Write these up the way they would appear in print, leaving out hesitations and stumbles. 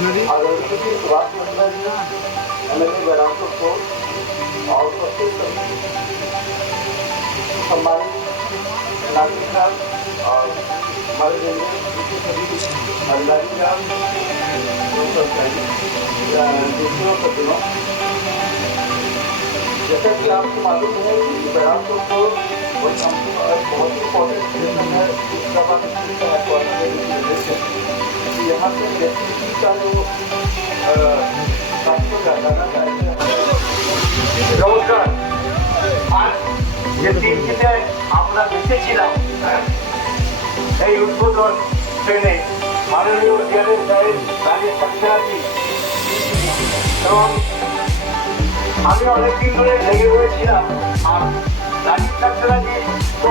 आदरणीय सुभाष मंडल जी, एमएलए बलरामपुर को और उपस्थित सम्मानित नागरिक साहब और हमारे अधिकारी साहब, जैसा कि आपको मालूम है कि बलरामपुर को बहुत ही इम्पोर्टेंट स्टेशन है कि यहाँ से इलेक्ट्रिसिटी का जो নমস্কার। আজ যে দিনটিতে আমরা বেঁচেছিলাম এই উদ্বোধন ট্রেনে মাননীয় চেয়ারের সাহেব রাজেশ সাক্ষী এবং আমি অনেকদিন ধরে লেগে রয়েছিলাম। আর রাজীব সাক্ষী তো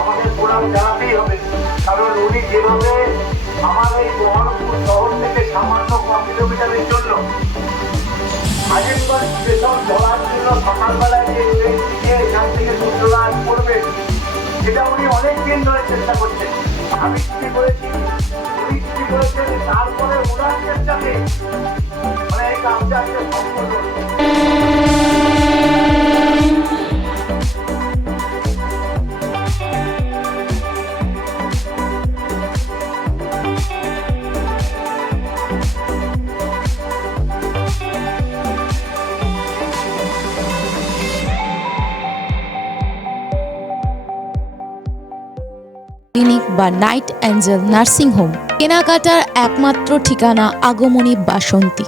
আমাদের প্রণাম জানাতেই হবে, কারণ উনি যেভাবে আমার এই বহরমপুর শহর থেকে সামান্য 5 কিলোমিটারের জন্য আজিমগঞ্জ স্টেশন ধরার জন্য সকালবেলায় যে ট্রেনটিকে এখান থেকে সূর্যোদয় করবে, সেটা উনি অনেকদিন ধরে চেষ্টা করছেন। আমি ছুটি করেছি, উনি ছুটি করেছেন, তারপরে ওনার চেষ্টাতে মানে এই কাজটা আজকে সম্পন্ন। ক্লিনিক বা নাইট অ্যাঞ্জেল নার্সিং হোম, কেনাকাটার একমাত্র ঠিকানা আগমনী বাসন্তী।